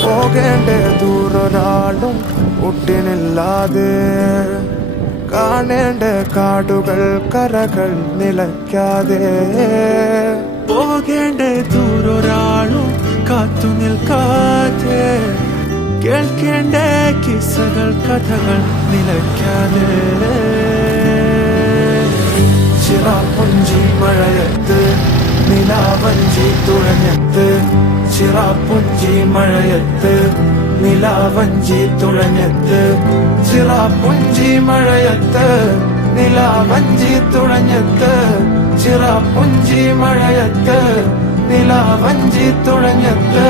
പോകേണ്ട ദൂരൊരാളും ഒട്ടിനില്ലാതെ കാണേണ്ട കാടുകൾ കരകൾ നിലയ്ക്കാതെ പോകേണ്ട ദൂരൊരാളും കാത്തു നിൽക്കാതെ കേൾക്കേണ്ട കിസ്സകൾ കഥകൾ നിലയ്ക്കാതെ ചിറാപ്പുഞ്ചി മഴയത്ത് നിലാവഞ്ചി തുഴഞ്ഞത്ത് ചിറാപ്പുഞ്ചി മഴയത്ത് നിലാവഞ്ചി തുഴഞ്ഞത്ത് ചിറാപ്പുഞ്ചി മഴയത്ത് നിലാവഞ്ചി തുഴഞ്ഞത്ത് ചിറാപ്പുഞ്ചി മഴയത്ത് നിലാവഞ്ചി തുഴഞ്ഞത്ത്